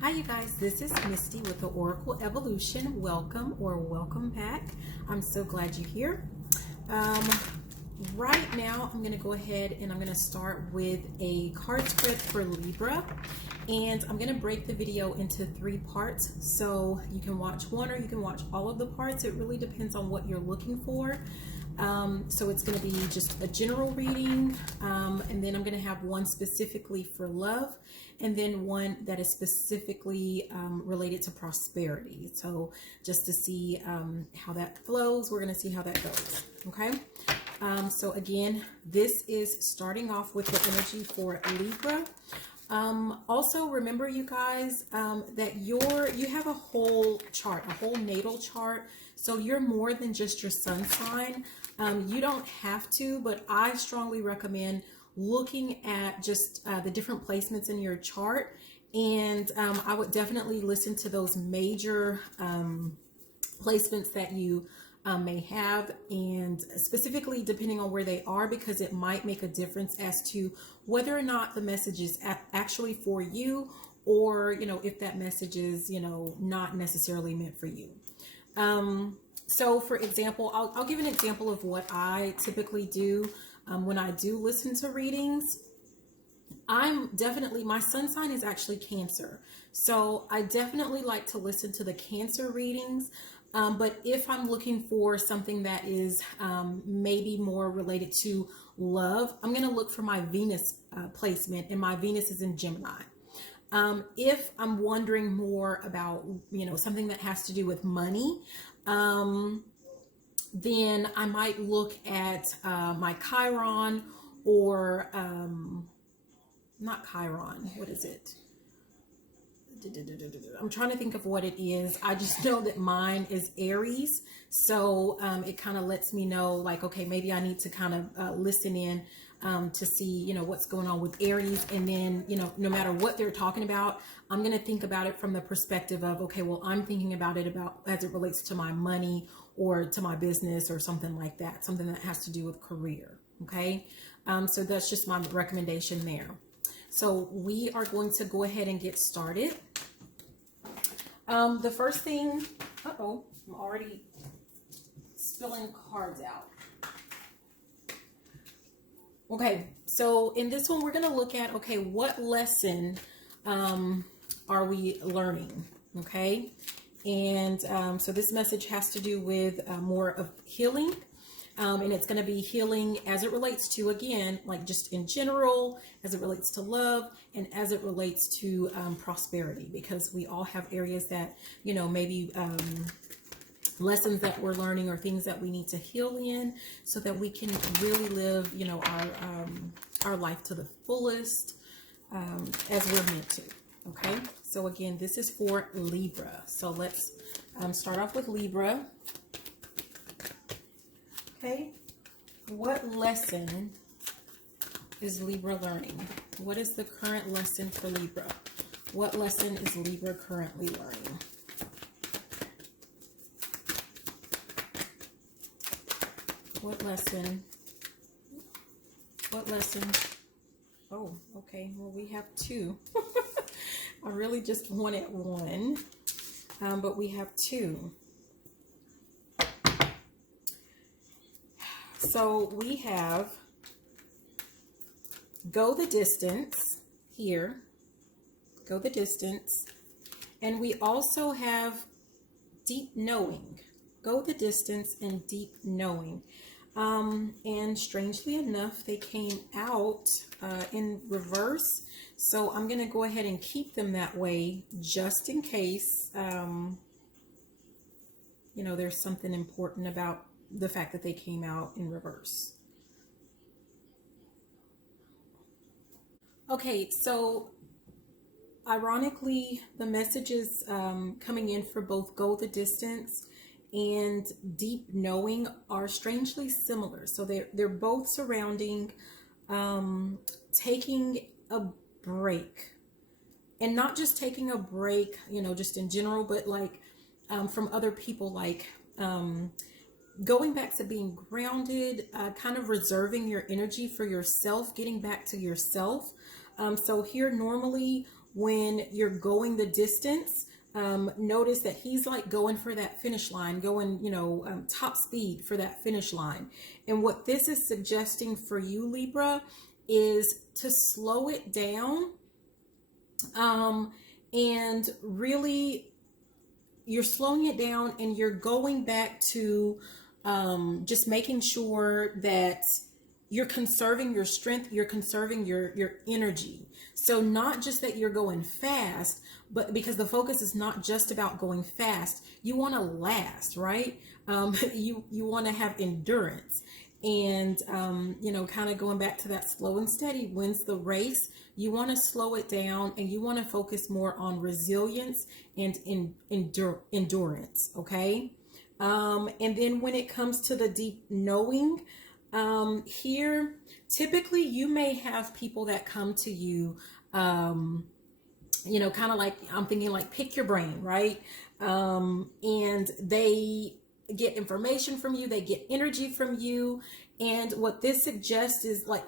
Hi you guys, this is Misty with the Oracle Evolution. Welcome back. I'm so glad you're here. Right now I'm going to go ahead and I'm going to start with a card spread for Libra, and I'm going to break the video into 3 parts, so you can watch one or you can watch all of the parts. It really depends on what you're looking for. So it's going to be just a general reading, and then I'm going to have one specifically for love, and then one that is specifically related to prosperity. So just to see how that flows, we're going to see how that goes. Okay. So again, this is starting off with the energy for Libra. Also remember, you guys, that you have a whole chart, a whole natal chart. So you're more than just your sun sign. You don't have to, but I strongly recommend looking at just the different placements in your chart. And I would definitely listen to those major placements that you may have, and specifically depending on where they are, because it might make a difference as to whether or not the message is actually for you, or, you know, if that message is, you know, not necessarily meant for you. So for example, I'll give an example of what I typically do when I do listen to readings. My sun sign is actually Cancer. So I definitely like to listen to the Cancer readings. But if I'm looking for something that is maybe more related to love, I'm going to look for my Venus placement, and my Venus is in Gemini. If I'm wondering more about, you know, something that has to do with money, then I might look at my Chiron, or not Chiron, what is it? I'm trying to think of what it is. I just know that mine is Aries. So it kind of lets me know, like, okay, maybe I need to kind of listen in to see, you know, what's going on with Aries. And then, you know, no matter what they're talking about, I'm going to think about it from the perspective of, okay, well, I'm thinking about it as it relates to my money or to my business or something like that, something that has to do with career. Okay. So that's just my recommendation there. So we are going to go ahead and get started. The first thing, I'm already spilling cards out. Okay, so in this one, we're going to look at, okay, what lesson are we learning? Okay, and so this message has to do with more of healing. And it's going to be healing as it relates to, again, like just in general, as it relates to love, and as it relates to prosperity, because we all have areas that, you know, maybe lessons that we're learning or things that we need to heal in, so that we can really live, you know, our life to the fullest as we're meant to. Okay, so again, this is for Libra. So let's start off with Libra. Okay, what lesson is Libra learning? What is the current lesson for Libra? What lesson is Libra currently learning? What lesson? What lesson? Oh, okay, well, we have 2. I really just wanted 1, but we have 2. So we have go the distance here, go the distance, and we also have deep knowing, go the distance and deep knowing. And strangely enough, they came out in reverse. So I'm going to go ahead and keep them that way just in case, you know, there's something important about the fact that they came out in reverse. Okay, so ironically, the messages coming in for both go the distance and deep knowing are strangely similar. So they're both surrounding taking a break, and not just taking a break, you know, just in general, but like from other people, like going back to being grounded, kind of reserving your energy for yourself, getting back to yourself. So here, normally when you're going the distance, notice that he's like going for that finish line, going, top speed for that finish line. And what this is suggesting for you, Libra, is to slow it down. And really, you're slowing it down and you're going back to just making sure that you're conserving your strength, you're conserving your energy. So not just that you're going fast, but because the focus is not just about going fast, you want to last, right? You want to have endurance. And, kind of going back to that slow and steady wins the race. You want to slow it down and you want to focus more on resilience and endurance. Okay. And then when it comes to the deep knowing, here, typically you may have people that come to you, kind of like, I'm thinking like pick your brain, right? And they get information from you, they get energy from you. And what this suggests is like,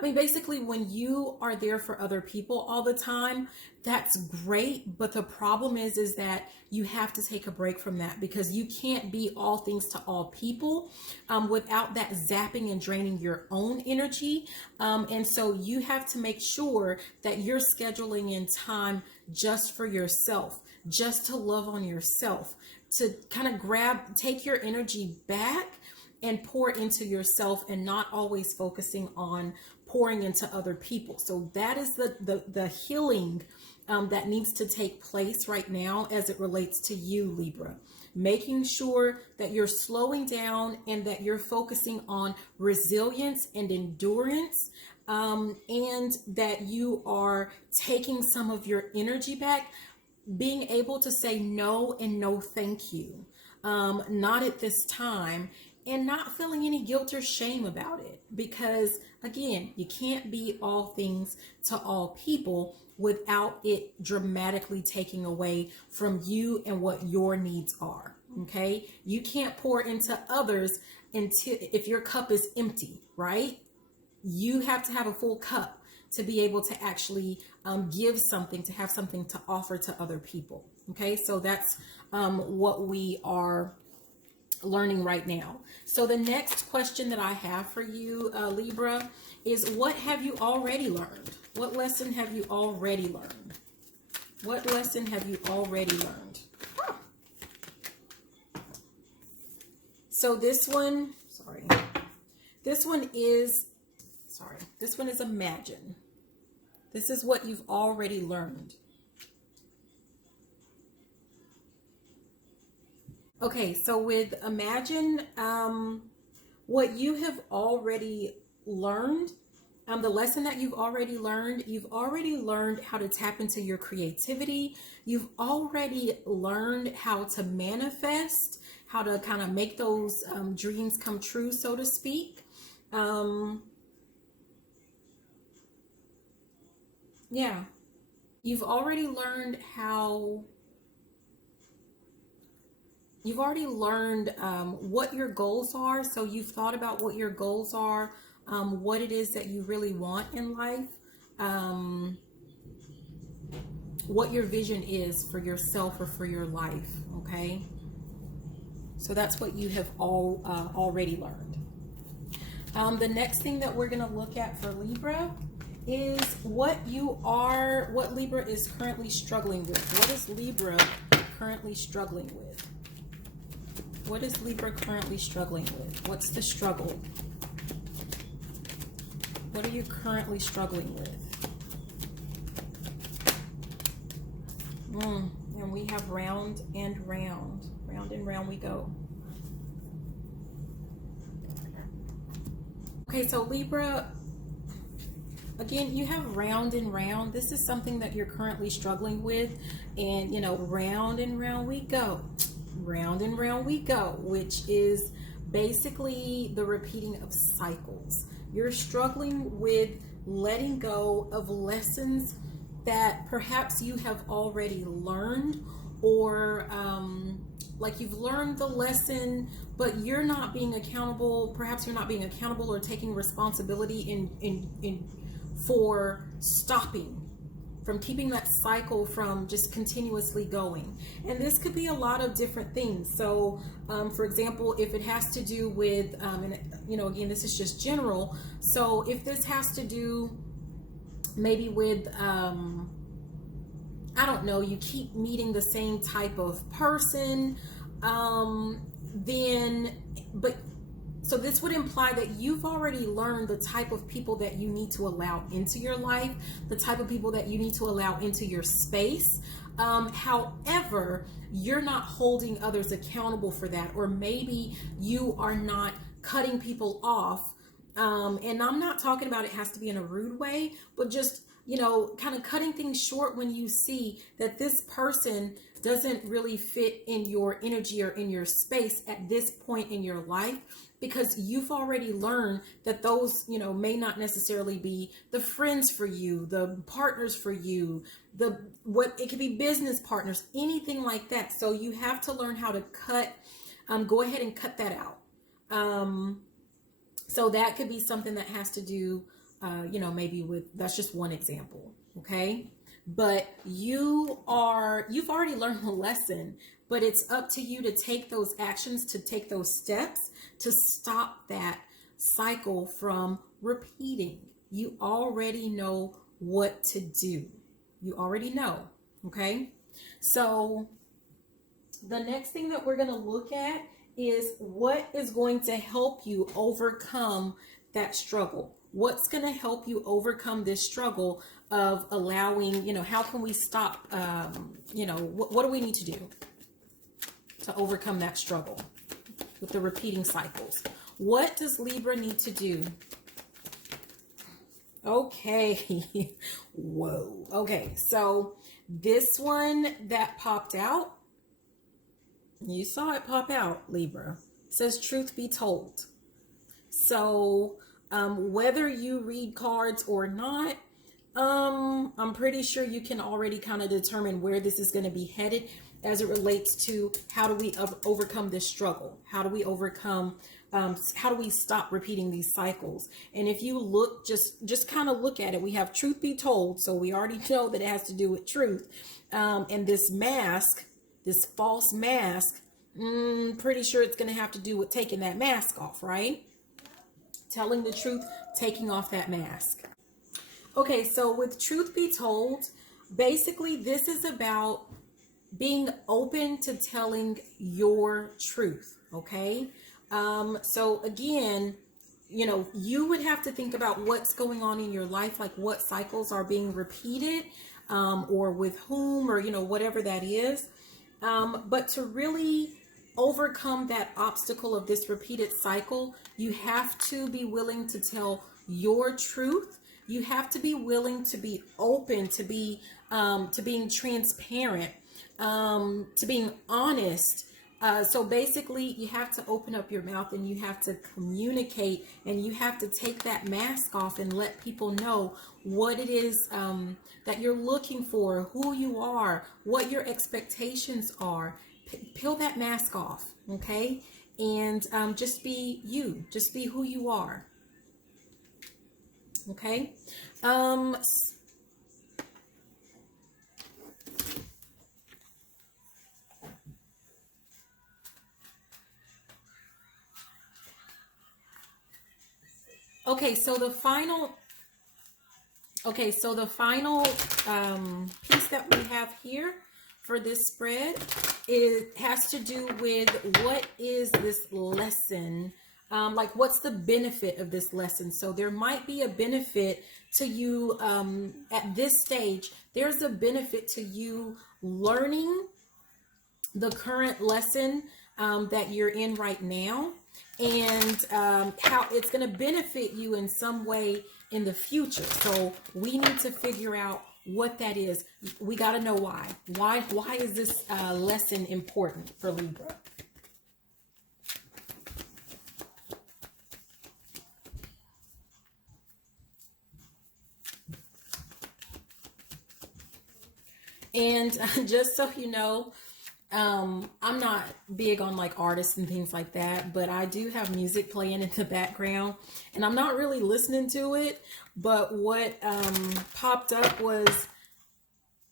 basically when you are there for other people all the time, that's great. But the problem is that you have to take a break from that, because you can't be all things to all people without that zapping and draining your own energy. And so you have to make sure that you're scheduling in time just for yourself, just to love on yourself, to kind of take your energy back and pour into yourself, and not always focusing on pouring into other people. So that is the healing that needs to take place right now as it relates to you, Libra. Making sure that you're slowing down and that you're focusing on resilience and endurance, and that you are taking some of your energy back, being able to say no and no thank you, not at this time, and not feeling any guilt or shame about it. Because again, you can't be all things to all people without it dramatically taking away from you and what your needs are. Okay. You can't pour into others if your cup is empty, right? You have to have a full cup to be able to actually give something, to have something to offer to other people. Okay. So that's what we are learning right now. So the next question that I have for you, Libra, is what have you already learned? What lesson have you already learned? What lesson have you already learned? So this one is imagine. This is what you've already learned. Okay, so with imagine, what you have already learned, the lesson that you've already learned how to tap into your creativity. You've already learned how to manifest, how to kind of make those dreams come true, so to speak. Yeah, you've already learned what your goals are. So you've thought about what your goals are, what it is that you really want in life, what your vision is for yourself or for your life. Okay. So that's what you have already learned. The next thing that we're going to look at for Libra is what Libra is currently struggling with. What is Libra currently struggling with? What is Libra currently struggling with? What's the struggle? What are you currently struggling with? And we have round and round. Round and round we go. Okay, so Libra, again, you have round and round. This is something that you're currently struggling with. And, round and round we go. Round and round we go, which is basically the repeating of cycles. You're struggling with letting go of lessons that perhaps you have already learned, or like you've learned the lesson, but you're not being accountable. Perhaps you're not being accountable or taking responsibility for stopping keeping that cycle from just continuously going. And this could be a lot of different things. So for example, if it has to do with and you know, again, this is just general, so if this has to do maybe with I don't know, you keep meeting the same type of person, so this would imply that you've already learned the type of people that you need to allow into your life, the type of people that you need to allow into your space. However, you're not holding others accountable for that, or maybe you are not cutting people off. And I'm not talking about it has to be in a rude way, but just, you know, kind of cutting things short when you see that this person doesn't really fit in your energy or in your space at this point in your life, because you've already learned that those, you know, may not necessarily be the friends for you, the partners for you, it could be business partners, anything like that. So you have to learn how to go ahead and cut that out. So that could be something that has to do, you know, maybe with, that's just one example. Okay. But you've already learned the lesson, but it's up to you to take those actions, to take those steps to stop that cycle from repeating. You already know what to do. You already know. Okay. So the next thing that we're going to look at is what is going to help you overcome that struggle. What's going to help you overcome this struggle of allowing, you know, how can we stop, you know, what do we need to do to overcome that struggle with the repeating cycles? What does Libra need to do? Okay. Whoa. Okay. So this one that popped out, you saw it pop out, Libra. It says truth be told. So whether you read cards or not, I'm pretty sure you can already kind of determine where this is going to be headed as it relates to how do we overcome this struggle? How do we overcome, how do we stop repeating these cycles? And if you look, just kind of look at it, we have truth be told. So we already know that it has to do with truth. And this mask, this false mask, pretty sure it's going to have to do with taking that mask off, right? Telling the truth, taking off that mask. Okay, so with truth be told, basically this is about being open to telling your truth, okay? So again, you know, you would have to think about what's going on in your life, like what cycles are being repeated, or with whom, or, you know, whatever that is. But to really overcome that obstacle of this repeated cycle, you have to be willing to tell your truth. You have to be willing to be open, to be to being transparent, to being honest. So basically you have to open up your mouth and you have to communicate, and you have to take that mask off and let people know what it is that you're looking for, who you are, what your expectations are. Peel that mask off, okay? And just be you, just be who you are, okay? Okay, so the final piece that we have here for this spread, it has to do with what is this lesson, like what's the benefit of this lesson. So there might be a benefit to you at this stage. There's a benefit to you learning the current lesson that you're in right now, and how it's going to benefit you in some way in the future. So we need to figure out what that is. We got to know why. Why is this lesson important for Libra? And just so you know, I'm not big on like artists and things like that, but I do have music playing in the background and I'm not really listening to it. But what popped up was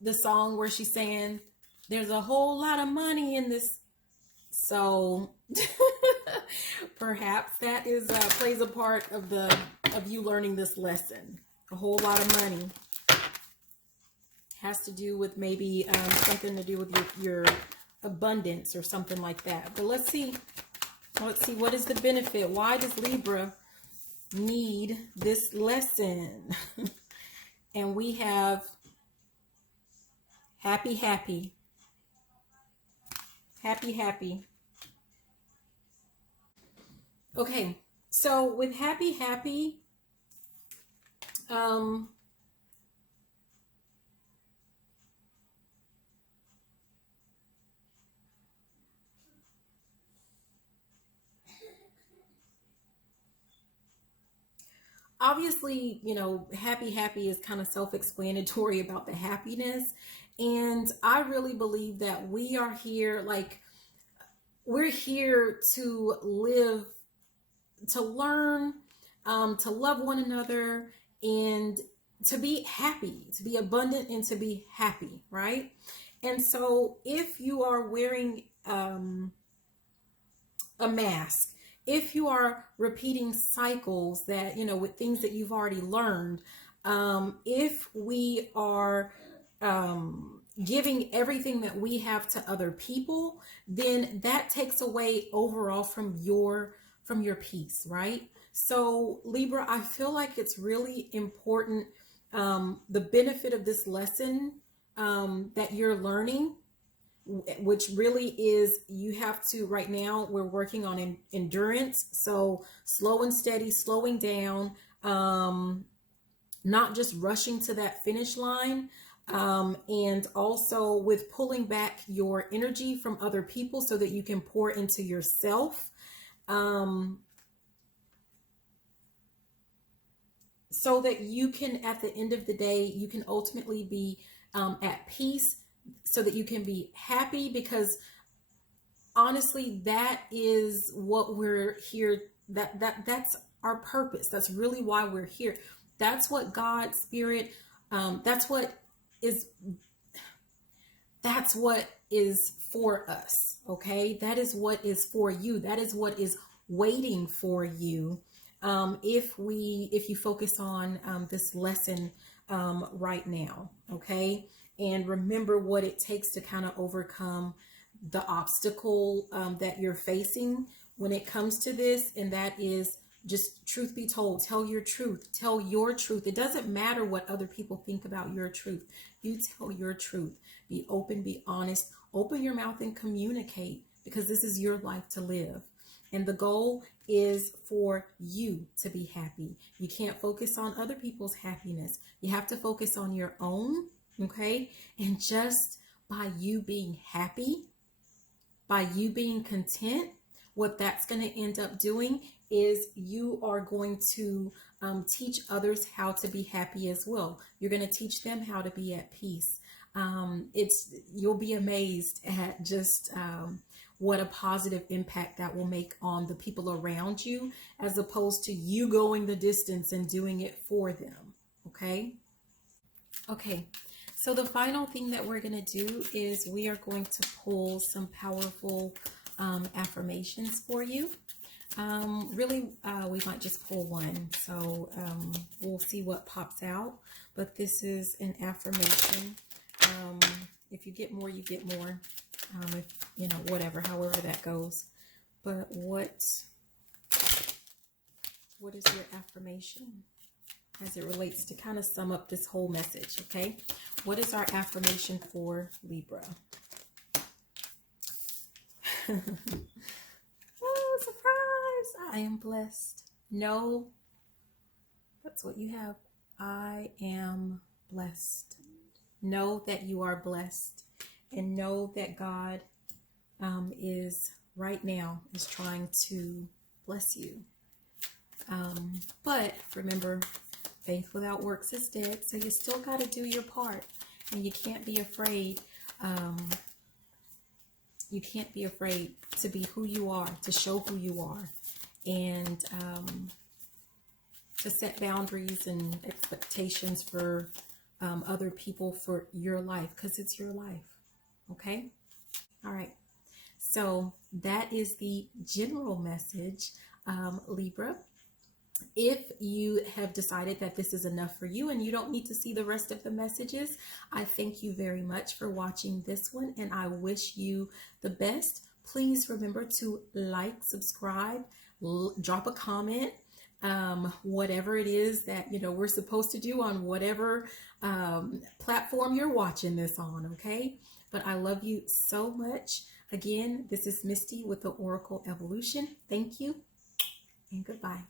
the song where she's saying there's a whole lot of money in this. So perhaps that is plays a part of you learning this lesson. A whole lot of money has to do with maybe something to do with your abundance or something like that. But let's see what is the benefit. Why does Libra need this lesson? And we have happy, happy. Happy, happy. Okay, so with happy, happy, obviously, you know, happy, happy is kind of self-explanatory about the happiness. And I really believe that we are here, like, we're here to live, to learn, to love one another, and to be happy, to be abundant, and to be happy, right? And so if you are wearing a mask, if you are repeating cycles that, you know, with things that you've already learned, if we are giving everything that we have to other people, then that takes away overall from your peace, right? So Libra, I feel like it's really important, the benefit of this lesson that you're learning, which really is, you have to, right now we're working on endurance. So slow and steady, slowing down, not just rushing to that finish line. And also with pulling back your energy from other people so that you can pour into yourself. So that you can, at the end of the day, you can ultimately be at peace, so that you can be happy, because honestly, that is what we're here. That's our purpose. That's really why we're here. That's what God's Spirit, that's what is for us. Okay. That is what is for you. That is what is waiting for you. If you focus on this lesson right now. Okay. And remember what it takes to kind of overcome the obstacle that you're facing when it comes to this. And that is just, truth be told, tell your truth. Tell your truth. It doesn't matter what other people think about your truth. You tell your truth. Be open, be honest, open your mouth and communicate, because this is your life to live. And the goal is for you to be happy. You can't focus on other people's happiness. You have to focus on your own. Okay. And just by you being happy, by you being content, what that's going to end up doing is you are going to teach others how to be happy as well. You're going to teach them how to be at peace. You'll be amazed at just what a positive impact that will make on the people around you, as opposed to you going the distance and doing it for them. Okay. Okay. So the final thing that we're going to do is we are going to pull some powerful affirmations for you. Really, we might just pull one. So we'll see what pops out. But this is an affirmation. If you get more, you get more. If, you know, whatever, however that goes. But what is your affirmation as it relates to kind of sum up this whole message? Okay. What is our affirmation for Libra? Oh, surprise! I am blessed. No, that's what you have. I am blessed. Know that you are blessed, and know that God is right now is trying to bless you. But remember, faith without works is dead. So you still got to do your part, and you can't be afraid. You can't be afraid to be who you are, to show who you are, and to set boundaries and expectations for other people for your life, because it's your life. Okay. All right. So that is the general message, Libra. If you have decided that this is enough for you and you don't need to see the rest of the messages, I thank you very much for watching this one, and I wish you the best. Please remember to like, subscribe, drop a comment, whatever it is that we're supposed to do on whatever platform you're watching this on. Okay, but I love you so much. Again, this is Misty with the Oracle Evolution. Thank you and goodbye.